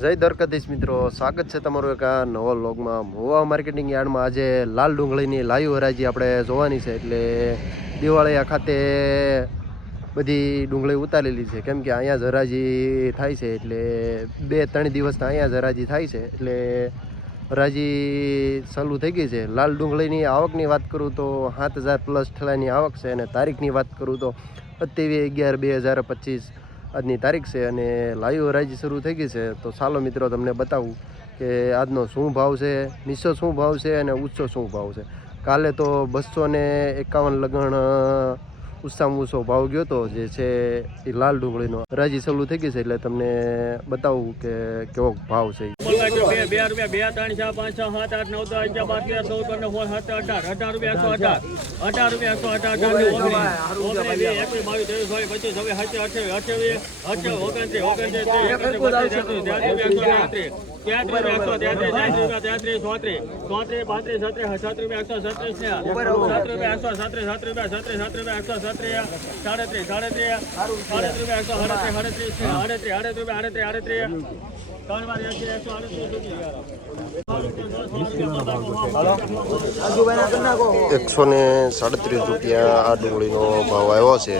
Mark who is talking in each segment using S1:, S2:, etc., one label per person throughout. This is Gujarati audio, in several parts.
S1: જય દ્વારકાધીશ મિત્રો, સ્વાગત છે તમારું એક આ નવા લોગમાં મોવા માર્કેટિંગ યાર્ડમાં આજે લાલ ડુંગળીની લાઈવ હરાજી આપણે જોવાની છે, એટલે દિવાળી ખાતે બધી ડુંગળી ઉતારેલી છે. કેમ કે અહીંયા જ હરાજી થાય છે, એટલે બે ત્રણ દિવસ અહીંયા જ હરાજી થાય છે, એટલે હરાજી ચાલુ થઈ ગઈ છે. લાલ ડુંગળીની આવકની વાત કરું તો સાત હજાર પ્લસ ઠેલાની આવક છે, અને તારીખની વાત કરું તો સત્યાવીસ અગિયાર બે હજાર પચીસ આજની તારીખ છે અને લાઈવ હરાજી શરૂ થઈ ગઈ છે. તો ચાલો મિત્રો, તમને બતાવું કે આજનો શું ભાવ છે, નીચો શું ભાવ છે અને ઊંચો શું ભાવ છે. કાલે તો બસો ને એકાવન લગણ ઉત્સાહમાં ઊંચો ભાવ ગયો હતો જે છે એ લાલ ડુંગળીનો હરાજી ચાલુ થઈ ગઈ છે એટલે તમને બતાવું કે કેવો ભાવ છે
S2: બે રૂપિયા બે ત્રણ ચાર પાંચ છ સાત આઠ નવ દસ અગિયાર બાર તેર ચૌદ પંદર સોળ સત્તર અઢાર અઢાર રૂપિયા એકસો અઢાર. અઢાર રૂપિયા એકસો અઢાર એકવીસ બાવીસ ત્રેવીસ ચોવીસ પચીસ છવ્વીસ સત્યાવીસ અઠ્યાવીસ અઠ્યાવીસ અઠ્યાવીસ ઓગણત્રીસ ઓગણત્રીસ ત્રીસ એકત્રીસ બત્રીસ તેત્રીસ તેત્રીસ રૂપિયા એકસો ચોત્રીસ. પાંત્રીસ છત્રીસ સત્રીસ રૂપિયા એકસો સત્રીસ રૂપિયા એકસો છત્રીસ રૂપિયા એકસો છત્રીસ સાડત્રીસ સાડત્રીસ સાડત્રીસ રૂપિયા એકસો સાડત્રીસ સાડત્રીસ એકસો
S1: ને સાડત્રીસ રૂપિયા આ ડુંગળીનો ભાવ આવ્યો છે.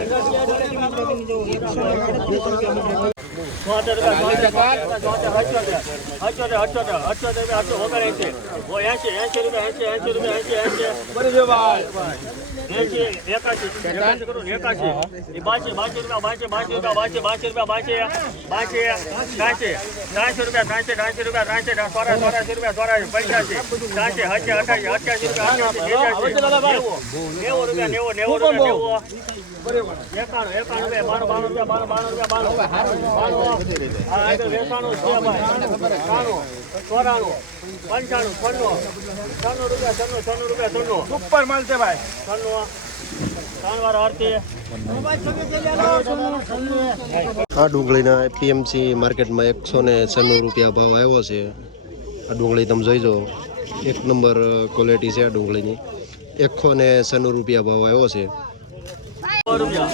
S2: નેવું નેવું રૂપિયા એકાણું એકાણું રૂપિયા બાણું બાણું રૂપિયા બાણું બાણું રૂપિયા બાણું.
S3: સુપર માલ છે ભાઈ.
S1: આ ડુંગળીના એપીએમસી માર્કેટમાં એકસો ને છન્નું રૂપિયા ભાવ આવ્યો છે. આ ડુંગળી તમે જોઈજો. એક નંબર ક્વોલિટી છે આ ડુંગળીની. એકસો ને છન્નું રૂપિયા ભાવ આવ્યો છે.
S2: રૂપિયા.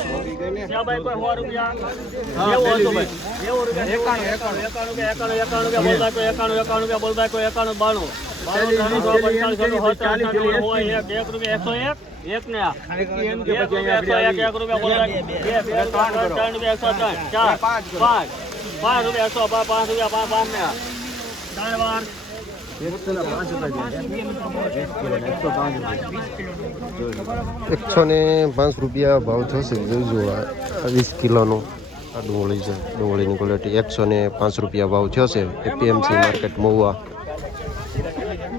S2: એકસો ત્રણ ત્રણ એકસો ત્રણ ચાર પાંચ પાંચ. રૂપિયા એકસો પાંચ રૂપિયા પાંચ પાંચ ને
S1: એકસો ને પાંચ રૂપિયા ભાવ થશે જોઈજો આ વીસ કિલોનો. આ ડુંગળી છે, ડુંગળીની ક્વોલિટી એકસો ને પાંચ રૂપિયા ભાવ છે એપીએમસી માર્કેટ મહુવા.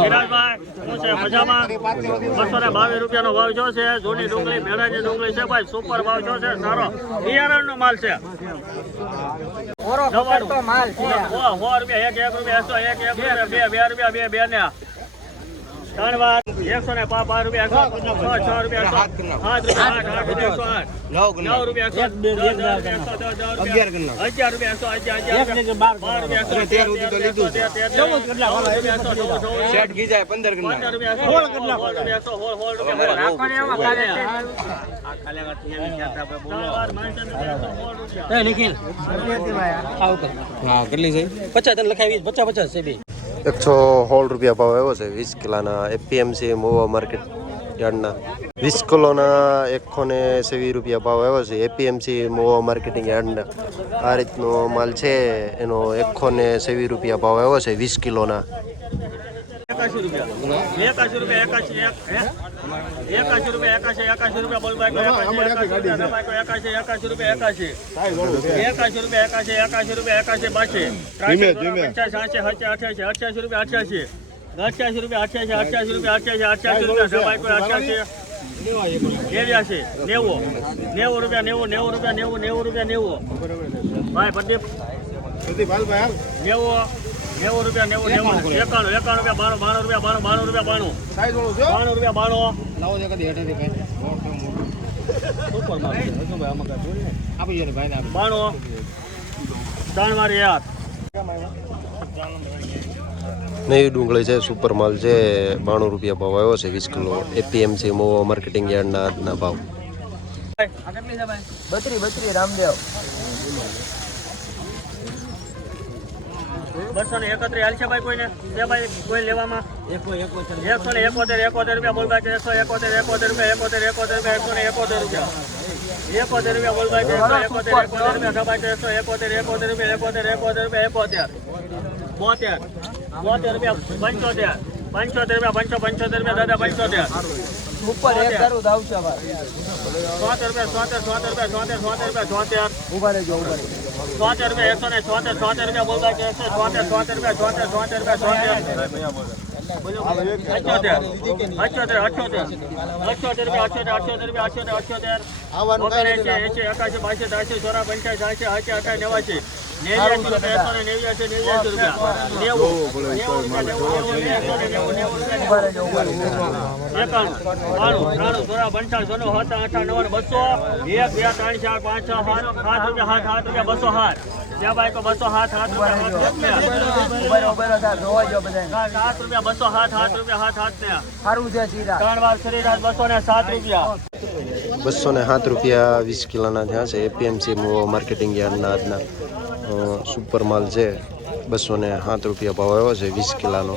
S2: વિરાજભાઈ, શું છે મજામાં? બસો ને બાવીસ રૂપિયાનો ભાવ જો છે જૂની ડુંગળી મેળાની ડુંગળી છે ભાઈ સુપર ભાવ જો છે સારો. બિયારણનો માલ છે. સો, રૂપિયા એક એક રૂપિયા એક એક રૂપિયા બે બે રૂપિયા બે બે ને ત્રણ વાર એકસો ને પાંચ રૂપિયા એકસો છ છ રૂપિયા આઠ રૂપિયા આઠ નવ રૂપિયા એકસો રૂપિયા અગિયાર એકસો અગિયાર. બાર તેર ચૌદ
S3: પંદર
S2: પંદર રૂપિયા સોળ રૂપિયા સોળ રૂપિયા સોળ
S3: કેટલી છે?
S4: પચાસ તને લખાવી પચાસ પચાસ છે બે.
S1: એકસો સોળ રૂપિયા ભાવ આવ્યો છે વીસ કિલોના એપીએમસી મોવા માર્કેટ યાર્ડના. વીસ કિલોના એકસો ને સેવી રૂપિયા ભાવ આવ્યો છે એપીએમસી મોવા માર્કેટિંગ યાર્ડના. આ રીતનો માલ છે, એનો એકસો ને સેવી રૂપિયા ભાવ આવ્યો છે વીસ કિલોના.
S2: એકાશી રૂપિયા. એકાશી રૂપિયા એકાશી એક એકાશી રૂપિયા એકાશી એકાશી રૂપિયા બોલ એકાશી એકાશી રૂપિયા એકાશી એકાશી રૂપિયા એકાશી. એકાશી રૂપિયા એકાશી બાશી પંચ્યાસી આશી અઠ્યાસી અઠ્યાસી રૂપિયા અઠ્યાસી. અઠ્યાસી રૂપિયા અઠ્યાસી અઠ્યાસી રૂપિયા અઠ્યાસી અઠ્યાસી રૂપિયા અઠ્યાસી. નેવ્યાસી નેવું. નેવું રૂપિયા નેવું નેવું રૂપિયા નેવું નેવું રૂપિયા નેવું. ભાઈ પ્રદીપ. નેવું. નેવું રૂપિયા નેવું નેવું. એકાણું એકાણું રૂપિયા બાણું બાણું રૂપિયા બાણું બાણું રૂપિયા બાણું. બાણું રૂપિયા બાણું. સુપર માલ છે. ભાઈ આમાં કાંઈ બોલ ને. બાણું. ત્રણ વારી આઠ
S1: નવી ડુંગળી છે સુપર માલ છે બાણું રૂપિયા ભાવ આવ્યો છે વીસ કિલો. એપીએમસી મોવા માર્કેટિંગ યાર્ડના આજના ભાવ.
S3: બત્રી બત્રી રામદેવ.
S2: બસો ને એકત્રીસ. હાલ છે ભાઈ કોઈને? છે ભાઈ કોઈ લેવામાં? એકસો ને એકોતેર એકોતેર રૂપિયા બોલભાઈ છે. એકસો એકોતેર એકોતેર રૂપિયા એકોતેર એકોતેર રૂપિયા એકસો ને એકોતેર રૂપિયા. એકોતેર રૂપિયા બોલવા છે એકસો એકોતેર એકોતેર રૂપિયા છે એકસો એકોતેર એકોતેર રૂપિયા એકોતેર એકોતેર રૂપિયા એકોતેર. બોતેર. બોતેર રૂપિયા પંચોતેર. પંચોતેર રૂપિયા પંચો પંચોતેર રૂપિયા દાદા પંચોતેર.
S3: ઉપર એક કરું દાવશે ભાઈ.
S2: સોતેર રૂપિયા સોતેર સોતેર રૂપિયા સોતેર સોતેર રૂપિયા સોતેર.
S3: ઊભા રહેજો ઊભા રહેજો.
S2: સોતેર રૂપિયા એકસો ને સોતેર સોતેર રૂપિયા એકસો સોતેર સોતેર રૂપિયા સોતેર અઠ્યોતેર અઠ્યોતેર અઠ્યોતેર રૂપિયા અઠ્યોતેર અઠ્યોતેર રૂપિયા અઠ્યોતેર અઠ્યોતેર. ઓગણએંશી એંશી એકાશી બાસી ત્રાસી ચોરા અઠાઈ નેવાસી બસો. હાથ ત્યાં ભાઈ તો બસો હાથ હાથ રૂપિયા સાત રૂપિયા બસો સાત સાત રૂપિયા સાત હાથ ને.
S3: સારું છે
S2: ત્રણ વાર સરેરાશ બસો ને સાત રૂપિયા.
S1: બસો ને સાત રૂપિયા વીસ કિલોના થયા છે એપીએમસી માર્કેટિંગ યાર્ડના આજના. સુપર માલ છે બસો ને સાત રૂપિયા ભાવ આવ્યો છે વીસ કિલોનો.